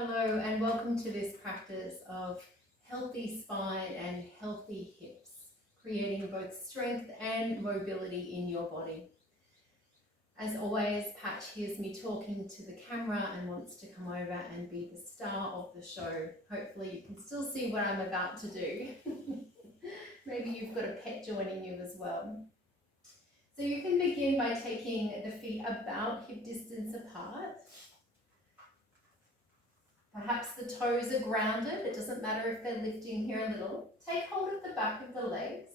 Hello and welcome to this practice of healthy spine and healthy hips, creating both strength and mobility in your body. As always, Patch hears me talking to the camera and wants to come over and be the star of the show. Hopefully you can still see what I'm about to do. Maybe you've got a pet joining you as well. So you can begin by taking the feet about hip distance apart. Perhaps the toes are grounded. It doesn't matter if they're lifting here a little. Take hold of the back of the legs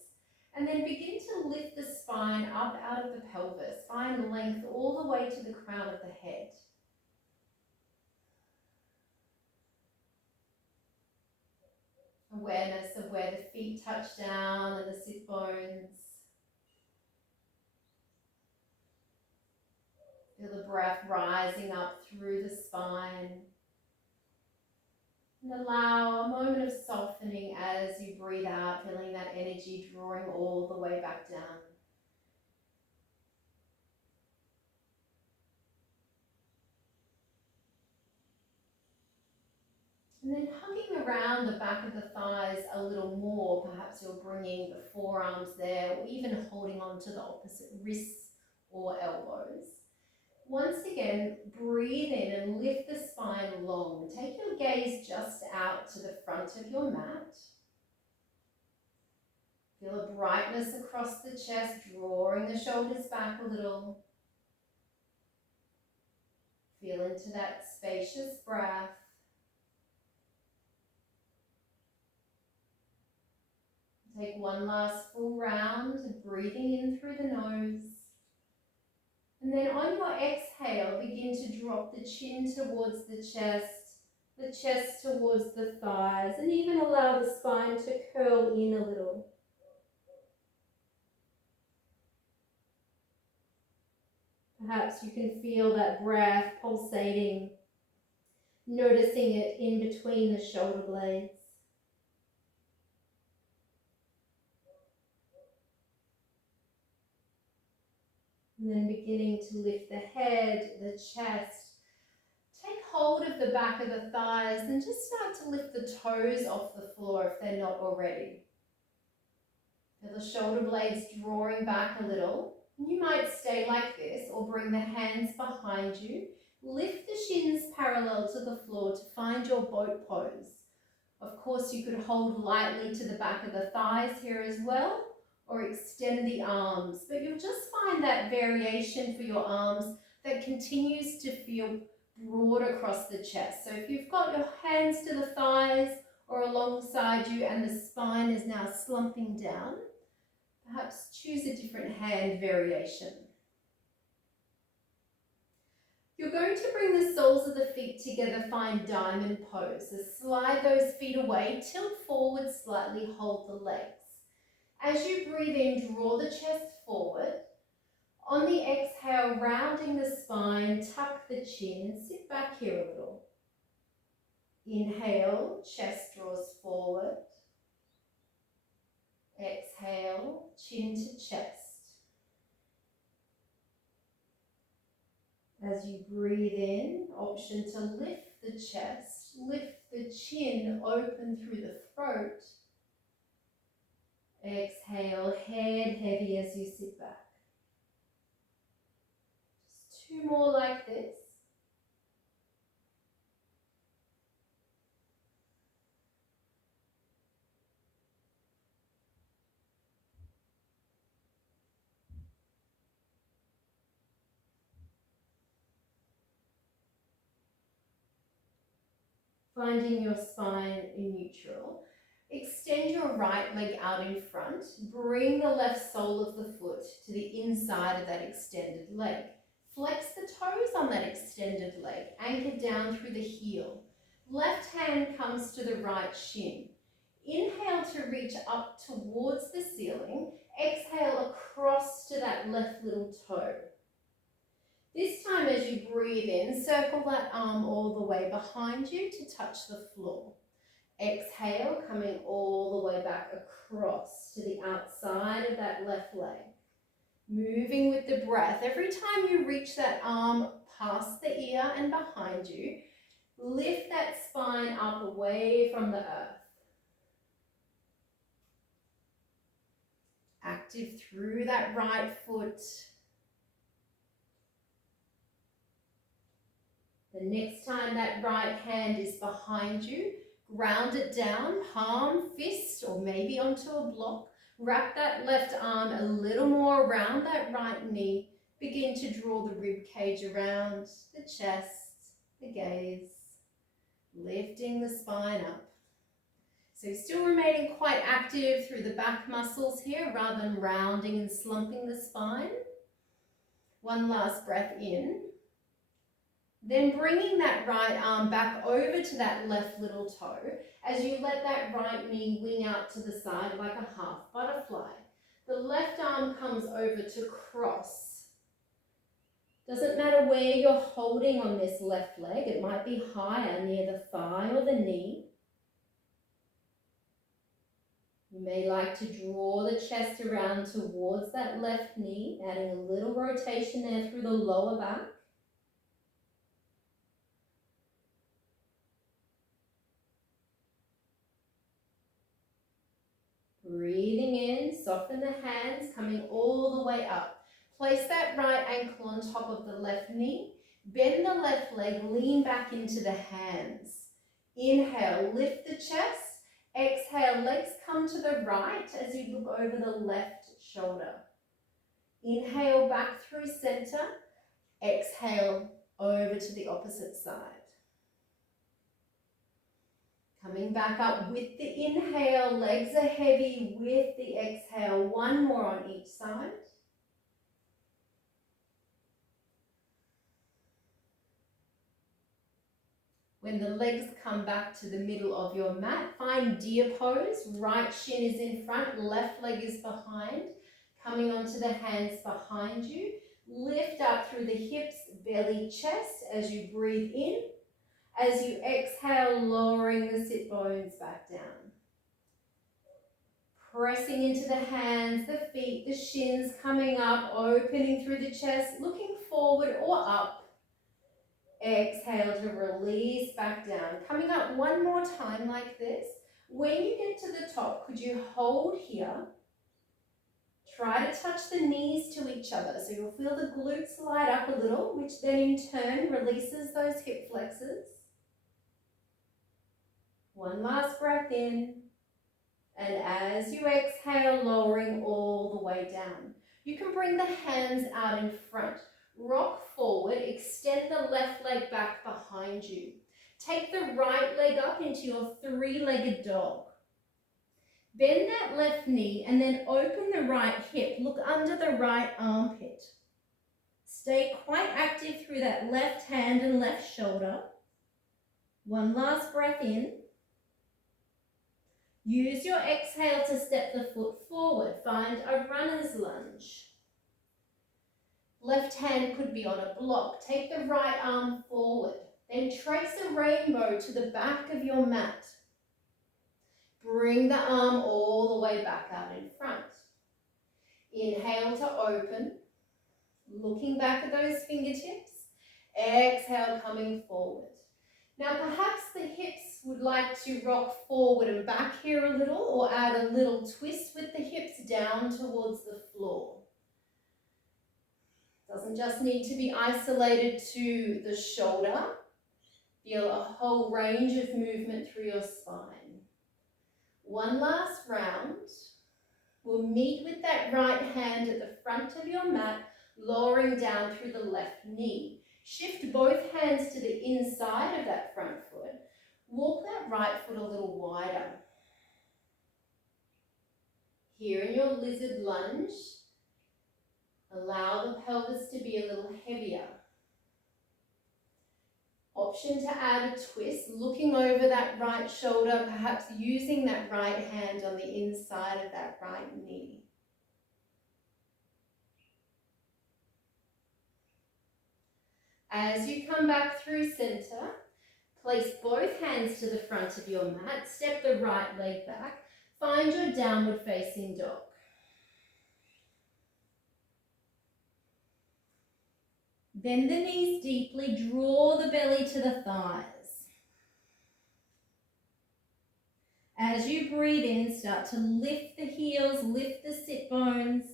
and then begin to lift the spine up out of the pelvis. Find length all the way to the crown of the head. Awareness of where the feet touch down and the sit bones. Feel the breath rising up through the spine. And allow a moment of softening as you breathe out, feeling that energy drawing all the way back down. And then hugging around the back of the thighs a little more. Perhaps you're bringing the forearms there or even holding on to the opposite wrists or elbows. Once again, breathe in and lift the spine long. Take your gaze just out to the front of your mat. Feel a brightness across the chest, drawing the shoulders back a little. Feel into that spacious breath. Take one last full round, breathing in through the nose. And then on your exhale, begin to drop the chin towards the chest towards the thighs, and even allow the spine to curl in a little. Perhaps you can feel that breath pulsating, noticing it in between the shoulder blades. And then beginning to lift the head, the chest. Take hold of the back of the thighs and just start to lift the toes off the floor if they're not already. Feel the shoulder blades drawing back a little. You might stay like this or bring the hands behind you. Lift the shins parallel to the floor to find your boat pose. Of course, you could hold lightly to the back of the thighs here as well, or extend the arms, but you'll just find that variation for your arms that continues to feel broad across the chest. So if you've got your hands to the thighs or alongside you and the spine is now slumping down, perhaps choose a different hand variation. You're going to bring the soles of the feet together, find diamond pose. So slide those feet away, tilt forward slightly, hold the legs. As you breathe in, draw the chest forward. On the exhale, rounding the spine, tuck the chin, sit back here a little. Inhale, chest draws forward. Exhale, chin to chest. As you breathe in, option to lift the chest, lift the chin open through the throat. Exhale, head heavy as you sit back. Just two more like this. Finding your spine in neutral. Extend your right leg out in front. Bring the left sole of the foot to the inside of that extended leg. Flex the toes on that extended leg. Anchor down through the heel. Left hand comes to the right shin. Inhale to reach up towards the ceiling. Exhale across to that left little toe. This time as you breathe in, circle that arm all the way behind you to touch the floor. Exhale, coming all the way back across to the outside of that left leg. Moving with the breath. Every time you reach that arm past the ear and behind you, Lift that spine up away from the earth. Active through that right foot. The next time that right hand is behind you, ground it down, palm, fist, or maybe onto a block. Wrap that left arm a little more around that right knee. Begin to draw the rib cage around, the chest, the gaze, lifting the spine up. So still remaining quite active through the back muscles here rather than rounding and slumping the spine. One last breath in. Then bringing that right arm back over to that left little toe as you let that right knee wing out to the side like a half butterfly. The left arm comes over to cross. Doesn't matter where you're holding on this left leg. It might be higher near the thigh or the knee. You may like to draw the chest around towards that left knee, adding a little rotation there through the lower back. Breathing in, soften the hands, coming all the way up. Place that right ankle on top of the left knee. Bend the left leg, lean back into the hands. Inhale, lift the chest. Exhale, legs come to the right as you look over the left shoulder. Inhale back through center. Exhale over to the opposite side. Coming back up with the inhale, legs are heavy with the exhale. One more on each side. When the legs come back to the middle of your mat, find deer pose. Right shin is in front, left leg is behind. Coming onto the hands behind you. Lift up through the hips, belly, chest as you breathe in. As you exhale, lowering the sit bones back down. Pressing into the hands, the feet, the shins, coming up, opening through the chest, looking forward or up. Exhale to release back down. Coming up one more time like this. When you get to the top, could you hold here? Try to touch the knees to each other. So you'll feel the glutes light up a little, which then in turn releases those hip flexors. One last breath in, and as you exhale, lowering all the way down. You can bring the hands out in front. Rock forward, extend the left leg back behind you. Take the right leg up into your three-legged dog. Bend that left knee and then open the right hip. Look under the right armpit. Stay quite active through that left hand and left shoulder. One last breath in. Use your exhale to step the foot forward. Find a runner's lunge. Left hand could be on a block. Take the right arm forward. Then trace a rainbow to the back of your mat. Bring the arm all the way back out in front. Inhale to open. Looking back at those fingertips. Exhale, coming forward. Now perhaps the hips would like to rock forward and back here a little, or add a little twist with the hips down towards the floor. Doesn't just need to be isolated to the shoulder. Feel a whole range of movement through your spine. One last round. We'll meet with that right hand at the front of your mat, lowering down through the left knee. Shift both hands to the inside of that front foot. Walk that right foot a little wider. Here in your lizard lunge, allow the pelvis to be a little heavier. Option to add a twist, looking over that right shoulder, perhaps using that right hand on the inside of that right knee. As you come back through center, place both hands to the front of your mat, step the right leg back, find your downward facing dog. Bend the knees deeply, draw the belly to the thighs. As you breathe in, start to lift the heels, lift the sit bones.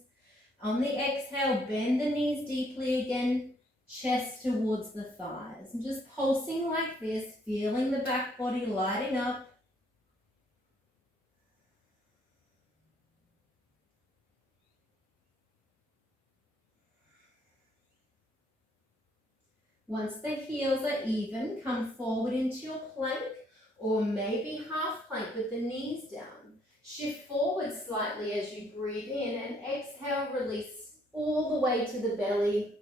On the exhale, bend the knees deeply again, chest towards the thighs. And just pulsing like this, feeling the back body lighting up. Once the heels are even, come forward into your plank or maybe half plank with the knees down. Shift forward slightly as you breathe in and exhale, release all the way to the belly,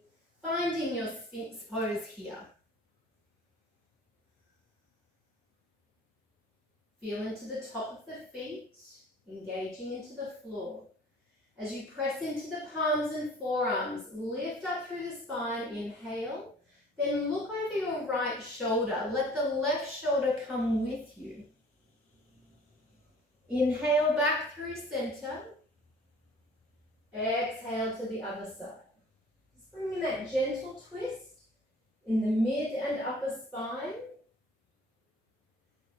finding your Sphinx pose here. Feel into the top of the feet, engaging into the floor. As you press into the palms and forearms, lift up through the spine, inhale. Then look over your right shoulder. Let the left shoulder come with you. Inhale back through center. Exhale to the other side. Just bringing that gentle twist in the mid and upper spine.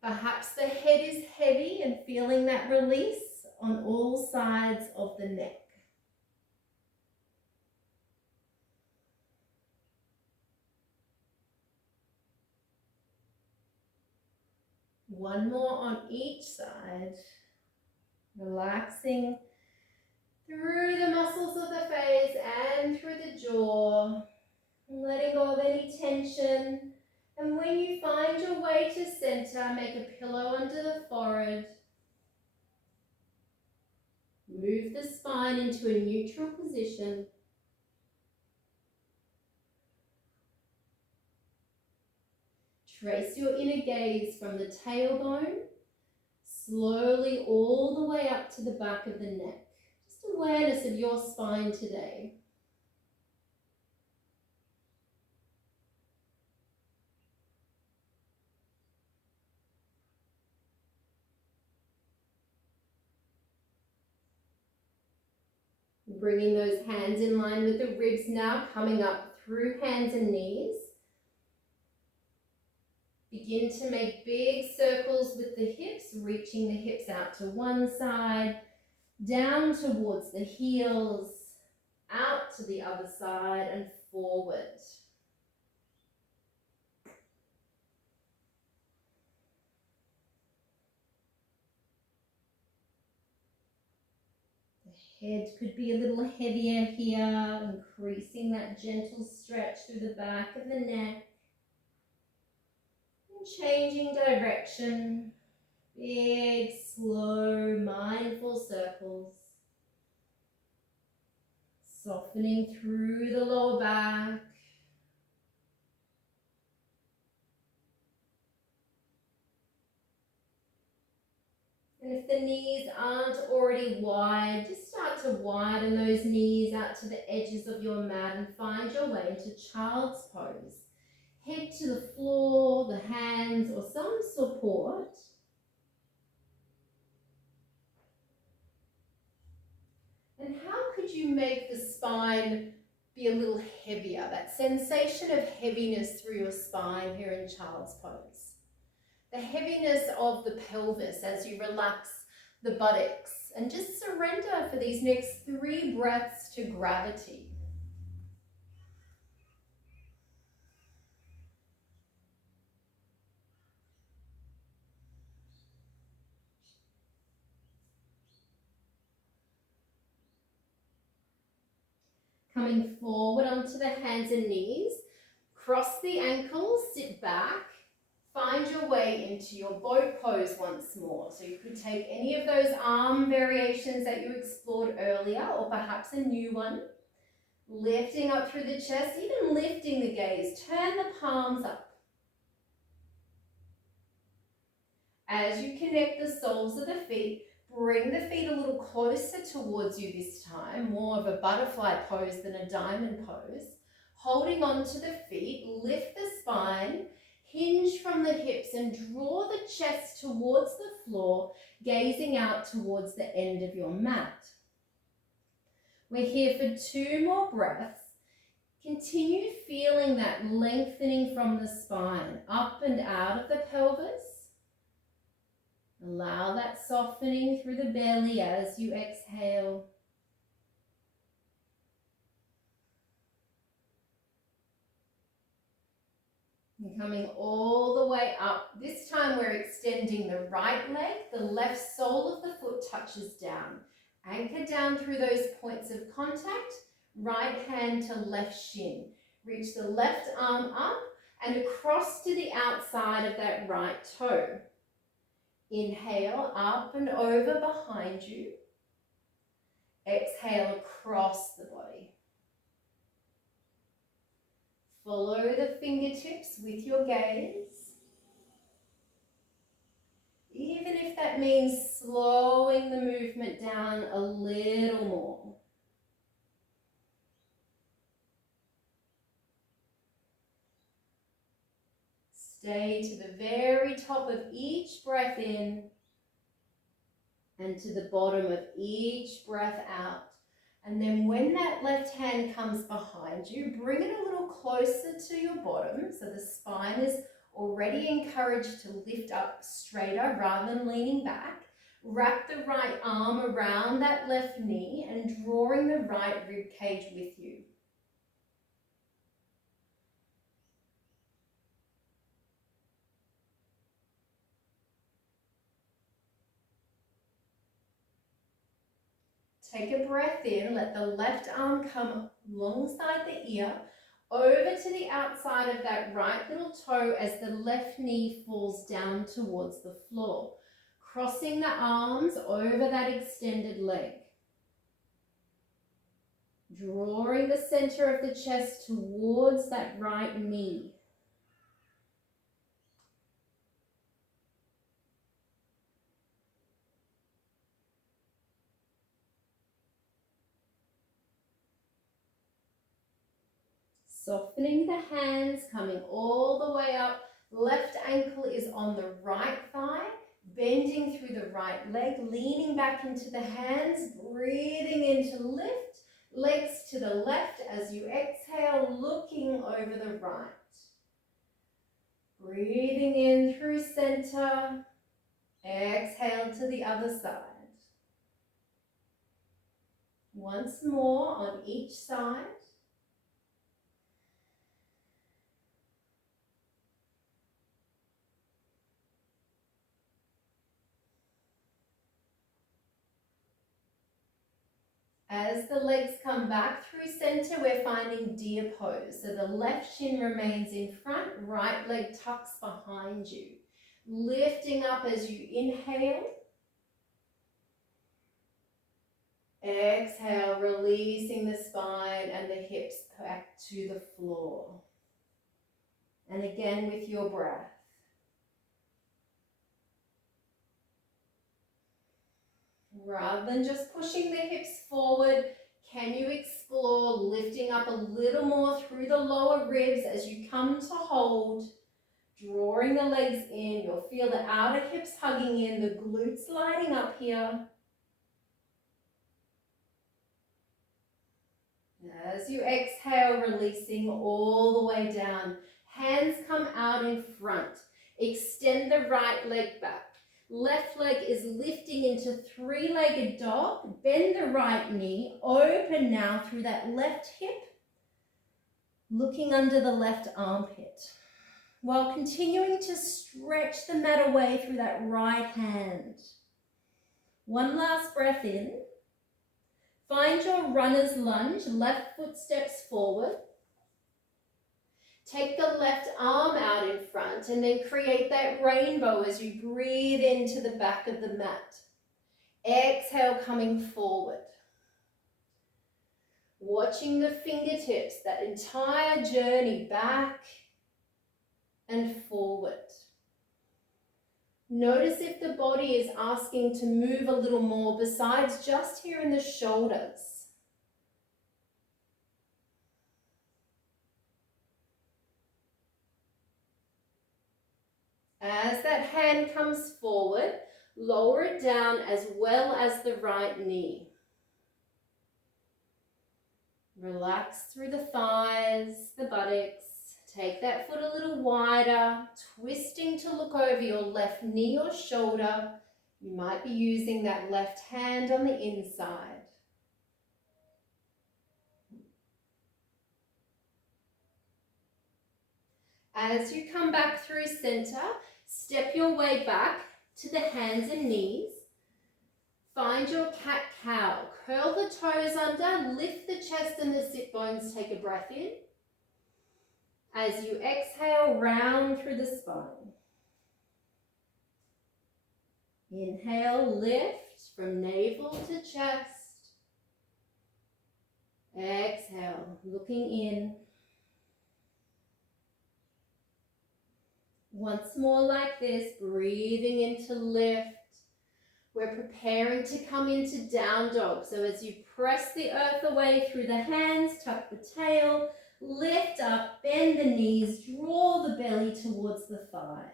Perhaps the head is heavy and feeling that release on all sides of the neck. One more on each side. Relaxing through the muscles of the face and through the jaw. Letting go of any tension. And when you find your way to center, make a pillow under the forehead. Move the spine into a neutral position. Trace your inner gaze from the tailbone, slowly all the way up to the back of the neck. Just awareness of your spine today. Bringing those hands in line with the ribs now, coming up through hands and knees. Begin to make big circles with the hips, reaching the hips out to one side, down towards the heels, out to the other side and forward. The head could be a little heavier here, increasing that gentle stretch through the back of the neck. And changing direction, big, slow, mindful circles. Softening through the lower back. And if the knees aren't already wide, just start to widen those knees out to the edges of your mat and find your way into child's pose. Head to the floor, the hands, or some support. And how could you make the spine be a little heavier? That sensation of heaviness through your spine here in child's pose. The heaviness of the pelvis as you relax the buttocks. And just surrender for these next 3 breaths to gravity. Coming forward onto the hands and knees. Cross the ankles, sit back. Find your way into your boat pose once more. So you could take any of those arm variations that you explored earlier, or perhaps a new one. Lifting up through the chest, even lifting the gaze. Turn the palms up. As you connect the soles of the feet, bring the feet a little closer towards you this time, more of a butterfly pose than a diamond pose. Holding on to the feet, lift the spine, hinge from the hips and draw the chest towards the floor, gazing out towards the end of your mat. We're here for 2 more breaths. Continue feeling that lengthening from the spine, up and out of the pelvis. Allow that softening through the belly as you exhale. And coming all the way up. This time we're extending the right leg. The left sole of the foot touches down. Anchor down through those points of contact. Right hand to left shin. Reach the left arm up and across to the outside of that right toe. Inhale up and over behind you. Exhale across the body. Follow the fingertips with your gaze. Even if that means slowing the movement down a little more. Stay to the very top of each breath in and to the bottom of each breath out. And then when that left hand comes behind you, bring it a little closer to your bottom so the spine is already encouraged to lift up straighter rather than leaning back. Wrap the right arm around that left knee and drawing the right rib cage with you. Take a breath in, let the left arm come alongside the ear, over to the outside of that right little toe as the left knee falls down towards the floor. Crossing the arms over that extended leg. Drawing the center of the chest towards that right knee. Softening the hands, coming all the way up. Left ankle is on the right thigh, bending through the right leg, leaning back into the hands, breathing into lift. Legs to the left as you exhale, looking over the right. Breathing in through center. Exhale to the other side. Once more on each side. As the legs come back through center, we're finding deer pose. So the left shin remains in front, right leg tucks behind you. Lifting up as you inhale. Exhale, releasing the spine and the hips back to the floor. And again with your breath. Rather than just pushing the hips forward, can you explore lifting up a little more through the lower ribs as you come to hold, drawing the legs in. You'll feel the outer hips hugging in, the glutes lining up here. As you exhale, releasing all the way down. Hands come out in front. Extend the right leg back. Left leg is lifting into three-legged dog. Bend the right knee. Open now through that left hip. Looking under the left armpit. While continuing to stretch the mat away through that right hand. One last breath in. Find your runner's lunge. Left foot steps forward. Take the left arm out in front and then create that rainbow as you breathe into the back of the mat. Exhale, coming forward. Watching the fingertips, that entire journey back and forward. Notice if the body is asking to move a little more besides just here in the shoulders. As that hand comes forward, lower it down as well as the right knee. Relax through the thighs, the buttocks. Take that foot a little wider, twisting to look over your left knee or shoulder, You might be using that left hand on the inside. As you come back through center, step your way back to the hands and knees. Find your cat-cow. Curl the toes under, lift the chest and the sit bones. Take a breath in. As you exhale, round through the spine. Inhale, lift from navel to chest. Exhale, looking in. Once more like this, breathing into lift. We're preparing to come into down dog. So as you press the earth away through the hands, tuck the tail, lift up, bend the knees, draw the belly towards the thighs.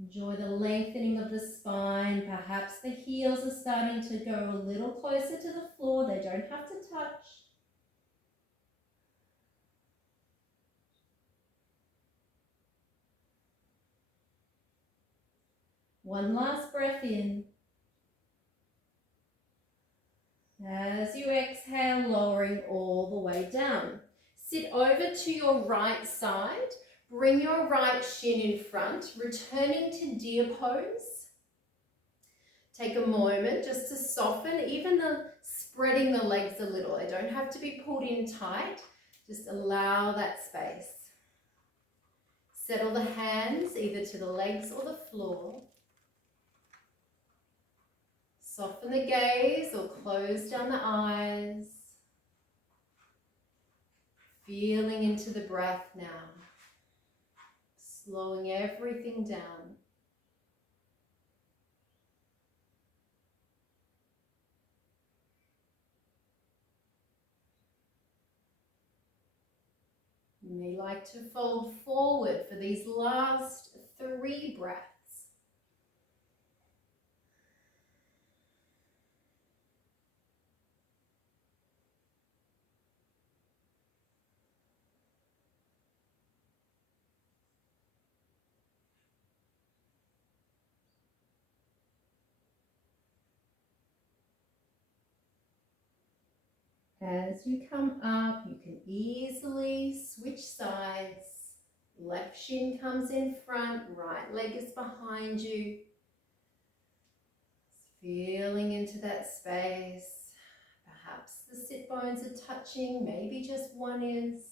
Enjoy the lengthening of the spine. Perhaps the heels are starting to go a little closer to the floor. They don't have to touch. One last breath in. As you exhale, lowering all the way down. Sit over to your right side. Bring your right shin in front, returning to deer pose. Take a moment just to soften, even spreading the legs a little. They don't have to be pulled in tight. Just allow that space. Settle the hands either to the legs or the floor. Soften the gaze or close down the eyes. Feeling into the breath now. Slowing everything down. You may like to fold forward for these last 3 breaths. As you come up, you can easily switch sides. Left shin comes in front, right leg is behind you. Feeling into that space. Perhaps the sit bones are touching, maybe just one is.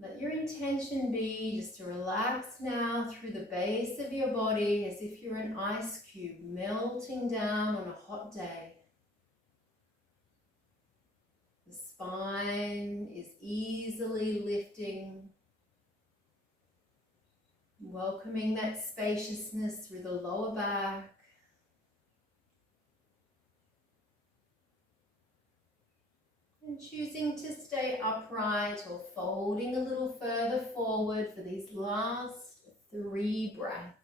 Let your intention be just to relax now through the base of your body as if you're an ice cube melting down on a hot day. The spine is easily lifting, welcoming that spaciousness through the lower back. And choosing to stay upright or folding a little further forward for these last 3 breaths.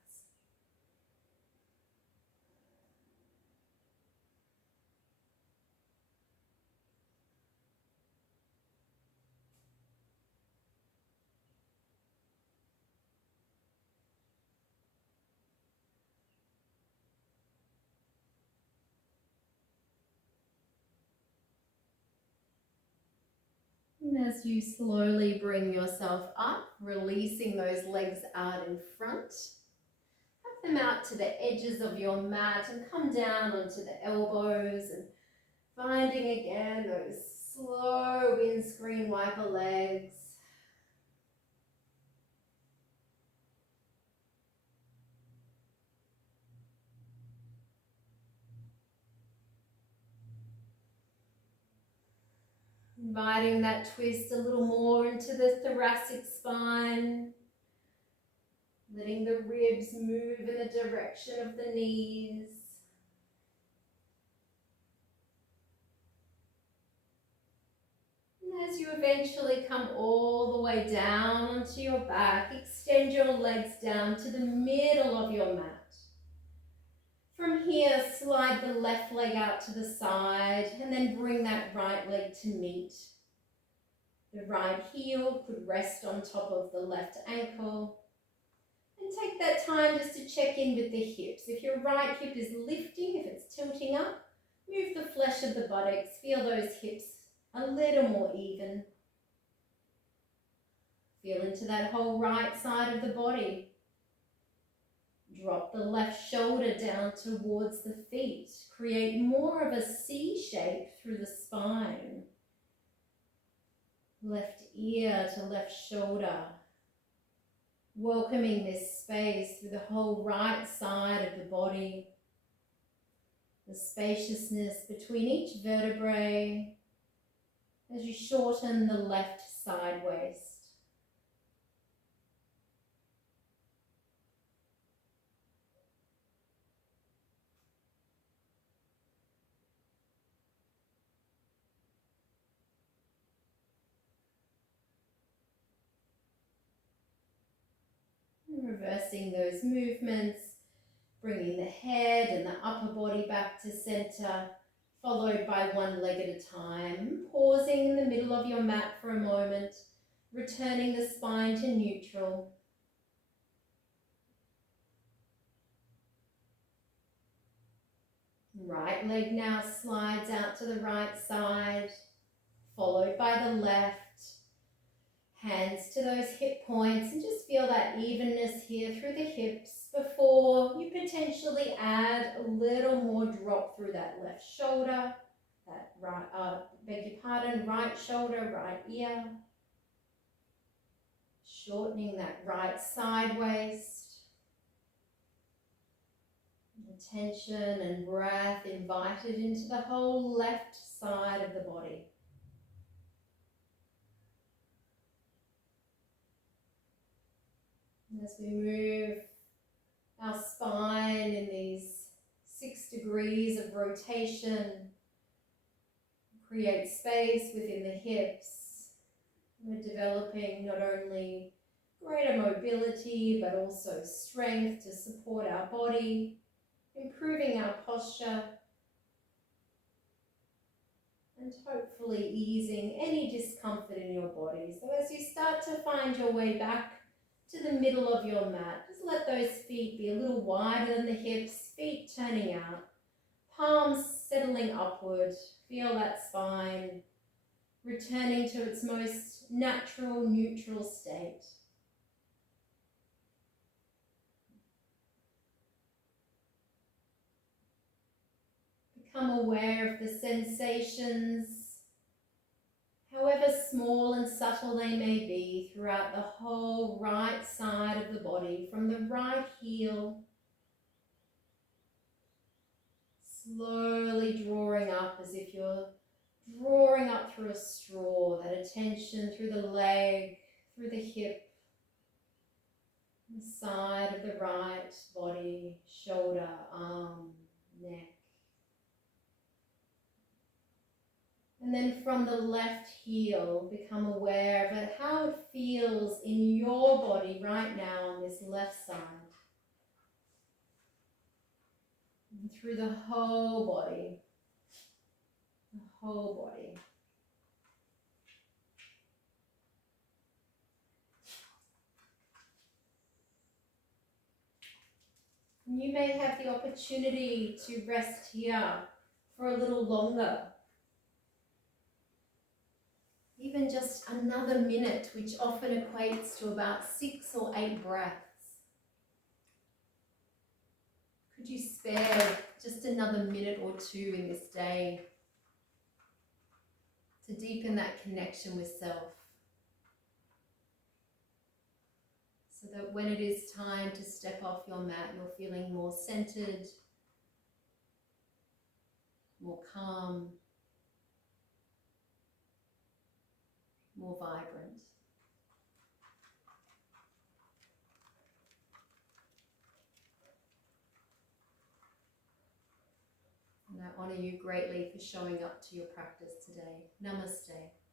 And as you slowly bring yourself up, releasing those legs out in front, have them out to the edges of your mat and come down onto the elbows and finding again those slow windscreen wiper legs. Inviting that twist a little more into the thoracic spine. Letting the ribs move in the direction of the knees. And as you eventually come all the way down onto your back, extend your legs down to the middle of your mat. From here, slide the left leg out to the side and then bring that right leg to meet. The right heel could rest on top of the left ankle. And take that time just to check in with the hips. If your right hip is lifting, if it's tilting up, move the flesh of the buttocks. Feel those hips a little more even. Feel into that whole right side of the body. Drop the left shoulder down towards the feet. Create more of a C shape through the spine. Left ear to left shoulder. Welcoming this space through the whole right side of the body. The spaciousness between each vertebrae as you shorten the left side waist. And reversing those movements, bringing the head and the upper body back to center, followed by one leg at a time, pausing in the middle of your mat for a moment, returning the spine to neutral. Right leg now slides out to the right side, followed by the left. Hands to those hip points and just feel that evenness here through the hips before you potentially add a little more drop through that left shoulder, that right shoulder, right ear. Shortening that right side waist. Attention and breath invited into the whole left side of the body. And as we move our spine in these 6 degrees of rotation, create space within the hips. We're developing not only greater mobility, but also strength to support our body, improving our posture, and hopefully easing any discomfort in your body. So as you start to find your way back to the middle of your mat, just let those feet be a little wider than the hips, feet turning out, palms settling upward. Feel that spine returning to its most natural, neutral state. Become aware of the sensations, however small and subtle they may be, throughout the whole right side of the body, from the right heel, slowly drawing up as if you're drawing up through a straw, that attention through the leg, through the hip, the side of the right body, shoulder, arm, neck. And then from the left heel, become aware of it, how it feels in your body right now on this left side. And through the whole body, the whole body. And you may have the opportunity to rest here for a little longer. Even just another minute, which often equates to about 6 or 8 breaths. Could you spare just another minute or two in this day to deepen that connection with self? So that when it is time to step off your mat, you're feeling more centered, more calm, more vibrant. And I honour you greatly for showing up to your practice today. Namaste.